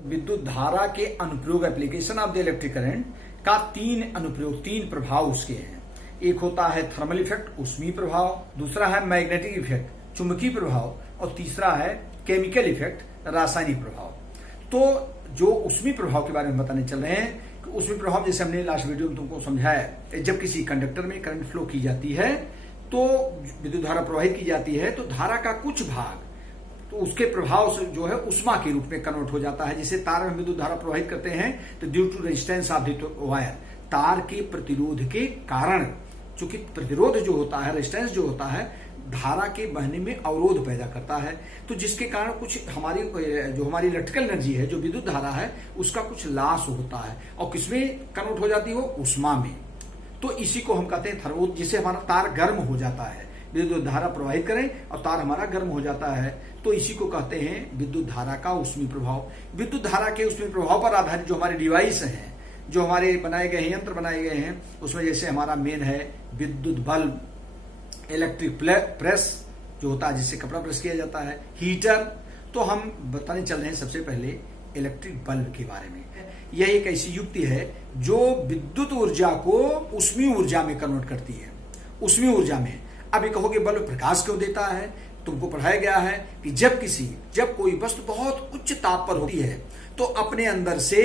विद्युत धारा के अनुप्रयोग application of the electric current का तीन प्रभाव उसके हैं। एक होता है थर्मल इफेक्ट, ऊष्मीय प्रभाव, दूसरा है मैग्नेटिक इफेक्ट, चुंबकीय प्रभाव, और तीसरा है केमिकल इफेक्ट, रासायनिक प्रभाव। तो जो ऊष्मीय प्रभाव के बारे में बताने चल रहे हैं कि ऊष्मीय प्रभाव, जैसे हमने लास्ट वीडियो में तुमको समझाया, जब किसी कंडक्टर में करंट फ्लो की जाती है तो विद्युत धारा प्रवाहित की जाती है तो धारा का कुछ भाग तो उसके प्रभाव से जो है उष्मा के रूप में कन्वर्ट हो जाता है। जैसे तार में विद्युत धारा प्रवाहित करते हैं तो due to resistance of the wire, तार के प्रतिरोध के कारण, चूंकि प्रतिरोध जो होता है, रेजिस्टेंस जो होता है, धारा के बहने में अवरोध पैदा करता है, तो जिसके कारण कुछ हमारी इलेक्ट्रिकल एनर्जी है, जो विद्युत धारा है, उसका कुछ लॉस होता है और किसमें कन्वर्ट हो जाती है, वो उष्मा में। तो इसी को हम कहते हैं थर्मो, जिससे हमारा तार गर्म हो जाता है। विद्युत धारा प्रवाहित करें और तार हमारा गर्म हो जाता है, तो इसी को कहते हैं विद्युत धारा का ऊष्मीय प्रभाव। विद्युत धारा के ऊष्मीय प्रभाव पर आधारित जो हमारे डिवाइस हैं, जो हमारे बनाए गए हैं, यंत्र बनाए गए हैं, उसमें जैसे हमारा मेन है विद्युत बल्ब, इलेक्ट्रिक प्रेस जो होता है जिससे कपड़ा प्रेस किया जाता है, हीटर। तो हम बताने चल रहे हैं सबसे पहले इलेक्ट्रिक बल्ब के बारे में। यह एक ऐसी युक्ति है जो विद्युत ऊर्जा को ऊष्मीय ऊर्जा में कन्वर्ट करती है, ऊष्मीय ऊर्जा में। अब ये कहोगे बल्ब प्रकाश क्यों देता है? तुमको पढ़ाया गया है कि जब कोई वस्तु बहुत उच्च ताप पर होती है तो अपने अंदर से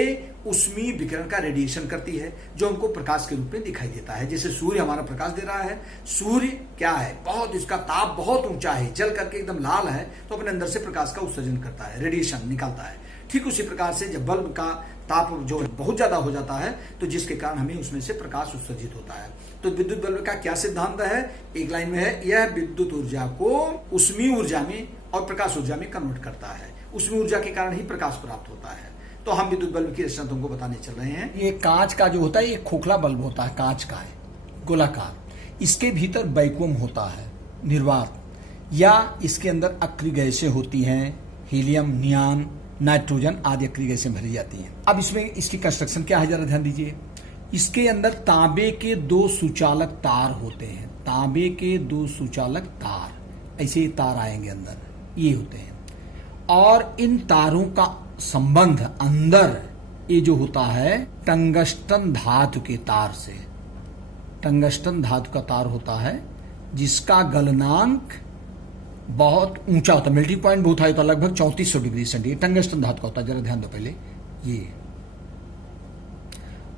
ऊष्मीय विकिरण का रेडिएशन करती है, जो हमको प्रकाश के रूप में दिखाई देता है। जैसे सूर्य हमारा प्रकाश दे रहा है, सूर्य क्या है, बहुत, इसका ताप बहुत ऊंचा है, जल करके एकदम लाल है, तो अपने अंदर से प्रकाश का उत्सर्जन करता है, रेडिएशन निकालता है। ठीक उसी प्रकार से जब बल्ब का ताप जो बहुत ज्यादा हो जाता है तो जिसके कारण हमें उसमें से प्रकाश उत्सर्जित होता है। तो विद्युत बल्ब का क्या सिद्धांत है? एक लाइन में है, यह विद्युत ऊर्जा को ऊष्मीय ऊर्जा में और प्रकाश ऊर्जा में कन्वर्ट करता है। ऊष्मीय ऊर्जा के कारण ही प्रकाश प्राप्त होता है। तो हम विद्युत बल्ब की रचना तुमको बताने चल रहे हैं। ये कांच का जो होता है, ये खोखला बल्ब होता है, कांच का है, गोलाकार। इसके भीतर वैक्यूम होता है, निर्वात, या इसके अंदर अक्रिय गैसें होती हैं, हीलियम, नियान, नाइट्रोजन आदि अक्रिय गैसें भरी जाती हैं। अब इसमें इसकी कंस्ट्रक्शन क्या है, जरा ध्यान दीजिए। इसके अंदर तांबे के 2 सुचालक तार होते हैं, तांबे के 2 सुचालक तार, ऐसे तार आएंगे अंदर, ये होते हैं। और इन तारों का संबंध अंदर ये जो होता है टंगस्टन धातु के तार से, टंगस्टन धातु का तार होता है जिसका गलनांक बहुत ऊंचा होता है, मेल्टिंग पॉइंट बहुत हाई होता है, लगभग 3400 डिग्री सेंटीग्रेड टंगस्टन धातु का होता है। जरा ध्यान दो पहले ये,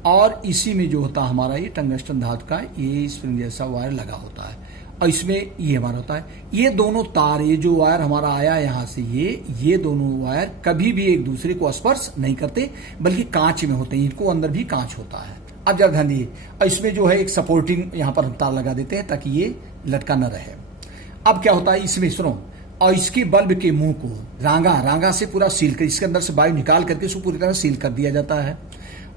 और इसी में जो होता है हमारा ये टंगस्टन धातु का ये स्प्रिंग जैसा वायर लगा होता है, और इसमें ये हमारा होता है। ये दोनों तार, ये जो वायर हमारा आया यहाँ से, ये दोनों वायर कभी भी एक दूसरे को स्पर्श नहीं करते, बल्कि कांच में होते हैं, इनको अंदर भी कांच होता है। अब जरा ध्यान दीजिए, और इसमें जो है एक सपोर्टिंग यहाँ पर तार लगा देते हैं ताकि ये लटका न रहे। अब क्या होता है इसमें, सुनो, और इसके बल्ब के मुंह को रांगा से पूरा सील कर, इसके अंदर से वायु निकाल करके उसको पूरी तरह सील कर दिया जाता है।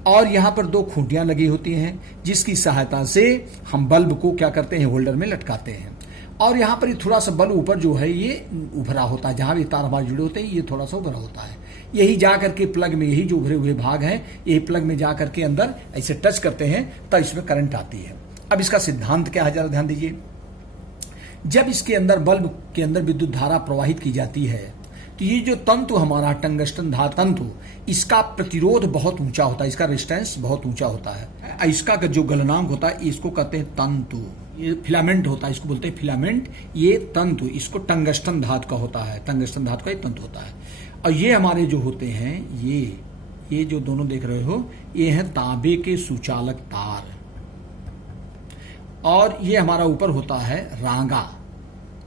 और यहाँ पर 2 खूंटियां लगी होती हैं जिसकी सहायता से हम बल्ब को क्या करते हैं, होल्डर में लटकाते हैं। और यहाँ पर थोड़ा सा बल्ब ऊपर जो है ये उभरा होता है, जहां भी तार हमारे जुड़े होते हैं ये थोड़ा सा उभरा होता है। यही जा करके प्लग में, यही जो उभरे हुए भाग हैं, यही प्लग में जा करके अंदर ऐसे टच करते हैं तब इसमें करंट आती है। अब इसका सिद्धांत क्या है, जरा ध्यान दीजिए। जब इसके अंदर, बल्ब के अंदर विद्युत धारा प्रवाहित की जाती है तो ये जो तंतु हमारा टंगस्टन धातु तंतु, इसका प्रतिरोध बहुत ऊंचा होता है, इसका रेजिस्टेंस बहुत ऊंचा होता है। इसका जो गलनांक होता है इसको कहते हैं तंतु, ये फिलामेंट होता है, इसको बोलते हैं फिलामेंट। ये तंतु, इसको टंगस्टन धातु का होता है, टंगस्टन धातु का ये तंतु होता है। और ये हमारे जो होते हैं, ये जो दोनों देख रहे हो, ये है तांबे के सुचालक तार। और ये हमारा ऊपर होता है रांगा,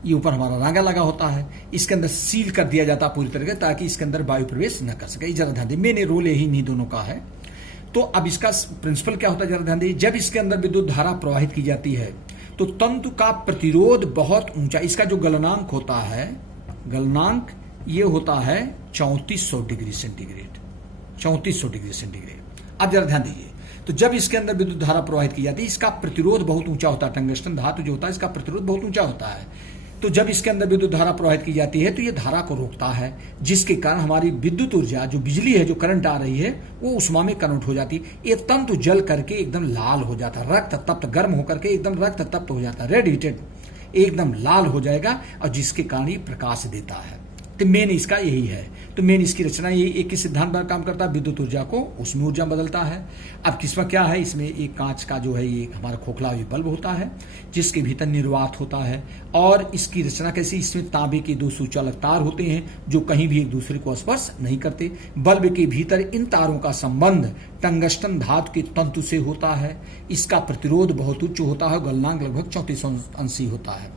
ये ऊपर हमारा रांगा लगा होता है, इसके अंदर सील कर दिया जाता है पूरी तरह से ताकि इसके अंदर वायु प्रवेश न कर सके। जरा ध्यान दीजिए, मेन रोल यही इन्हीं दोनों का है। तो अब इसका प्रिंसिपल क्या होता है, जरा ध्यान दीजिए। जब इसके अंदर विद्युत धारा प्रवाहित की जाती है तो तंतु का प्रतिरोध बहुत ऊंचा, इसका जो गलनांक होता है, गलनांक ये होता है 3400 डिग्री सेंटीग्रेड, 3400 डिग्री सेंटीग्रेड। अब जरा ध्यान दीजिए, तो जब इसके अंदर विद्युत धारा प्रवाहित की जाती है, इसका प्रतिरोध बहुत ऊंचा होता है, टंगस्टन धातु जो होता है इसका प्रतिरोध बहुत ऊंचा होता है। तो जब इसके अंदर विद्युत धारा प्रवाहित की जाती है तो ये धारा को रोकता है, जिसके कारण हमारी विद्युत ऊर्जा, जो बिजली है, जो करंट आ रही है, वो उष्मा में कन्वर्ट हो जाती है। ये तंतु जल करके एकदम लाल हो जाता है, रक्त तप्त, गर्म होकर के एकदम रक्त तप्त हो जाता है, रेड हीटेड, एकदम लाल हो जाएगा, और जिसके कारण ये प्रकाश देता है। तो मेन इसका यही है। तो मेन इसकी रचना ये एक ही सिद्धांत पर काम करता है, विद्युत ऊर्जा को उसमें ऊर्जा बदलता है। अब किसमें क्या है, इसमें एक कांच का जो है ये हमारा खोखला बल्ब होता है जिसके भीतर निर्वात होता है। और इसकी रचना कैसी, इसमें तांबे के दो सुचालक तार होते हैं जो कहीं भी एक दूसरे को स्पर्श नहीं करते। बल्ब के भीतर इन तारों का संबंध टंगस्टन धातु के तंतु से होता है। इसका प्रतिरोध बहुत उच्च होता है, गलनांक लगभग 34 होता है।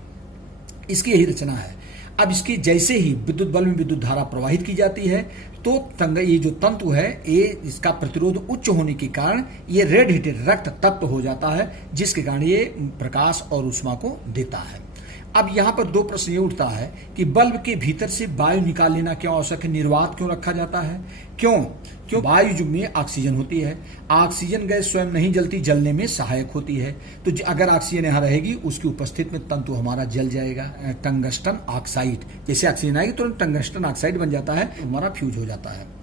इसकी यही रचना है। अब इसके जैसे ही विद्युत बल्ब में विद्युत धारा प्रवाहित की जाती है तो ये जो तंतु है ये इसका प्रतिरोध उच्च होने के कारण ये रेड हीटेड रक्त तप्त हो जाता है, जिसके कारण ये प्रकाश और ऊष्मा को देता है। अब यहाँ पर दो प्रश्न ये उठता है कि बल्ब के भीतर से वायु निकाल लेना क्यों आवश्यक है, निर्वात क्यों रखा जाता है, क्यों वायु में ऑक्सीजन होती है, ऑक्सीजन गैस स्वयं नहीं जलती, जलने में सहायक होती है। तो अगर ऑक्सीजन यहाँ रहेगी उसकी उपस्थिति में तंतु हमारा जल जाएगा। टंगस्टन ऑक्साइड, जैसे ऑक्सीजन आएगी तुरंत टंगस्टन ऑक्साइड बन जाता है, हमारा फ्यूज हो जाता है।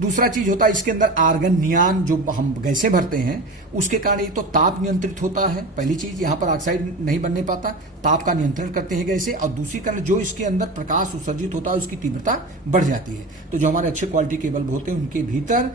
दूसरा चीज होता है इसके अंदर आर्गन नियान जो हम गैसें भरते हैं उसके कारण ये तो ताप नियंत्रित होता है। पहली चीज यहाँ पर ऑक्साइड नहीं बनने पाता, ताप का नियंत्रण करते हैं गैसें। और दूसरी कारण जो इसके अंदर प्रकाश उत्सर्जित होता है उसकी तीव्रता बढ़ जाती है। तो जो हमारे अच्छे क्वालिटी के बल्ब होते हैं उनके भीतर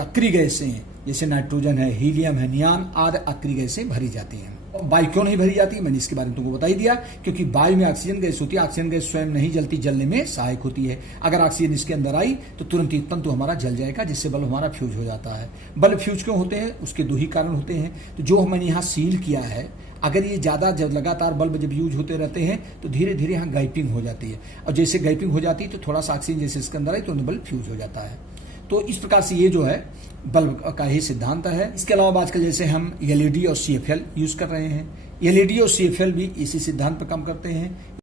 अक्रिय गैसें जैसे नाइट्रोजन है, हीलियम है, नियान आदि अक्रिय गैसें भरी जाती हैं। वायु क्यों नहीं भरी जाती, मैंने इसके बारे में तुमको बता ही दिया, क्योंकि वायु में ऑक्सीजन गैस होती है, ऑक्सीजन गैस स्वयं नहीं जलती, जलने में सहायक होती है। अगर ऑक्सीजन इसके अंदर आई तो तुरंत ही तंतु हमारा जल जाएगा, जिससे बल्ब हमारा फ्यूज हो जाता है। बल्ब फ्यूज क्यों होते हैं, उसके दो ही कारण होते हैं। तो जो हमने यहाँ सील किया है, अगर ये ज्यादा जब लगातार बल्ब जब यूज होते रहते हैं तो धीरे धीरे यहाँ गैपिंग हो जाती है, और जैसे गैपिंग हो जाती है तो थोड़ा सा ऑक्सीजन जैसे इसके अंदर आई तो बल्ब फ्यूज हो जाता है। तो इस प्रकार से ये जो है बल्ब का ही सिद्धांत है। इसके अलावा आजकल जैसे हम एलईडी और CFL यूज कर रहे हैं, एलईडी और CFL भी इसी सिद्धांत पर काम करते हैं